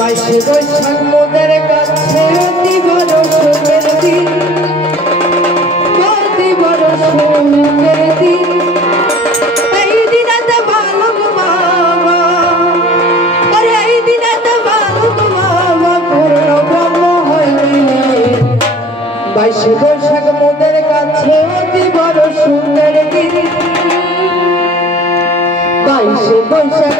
বাইশে বৈশাখ মোদের কাছে অতি বড় সুখের দিন, অতি বড় সুখের দিন। এই দিনেতে ভালো গো বাবা, আরে এই দিনেতে ভালো গো বাবা, পূর্ণ ব্রহ্ম হইলেন। বাইশে বৈশাখ মোদের কাছে অতি বড় সুখের দিন, বাইশে বৈশাখ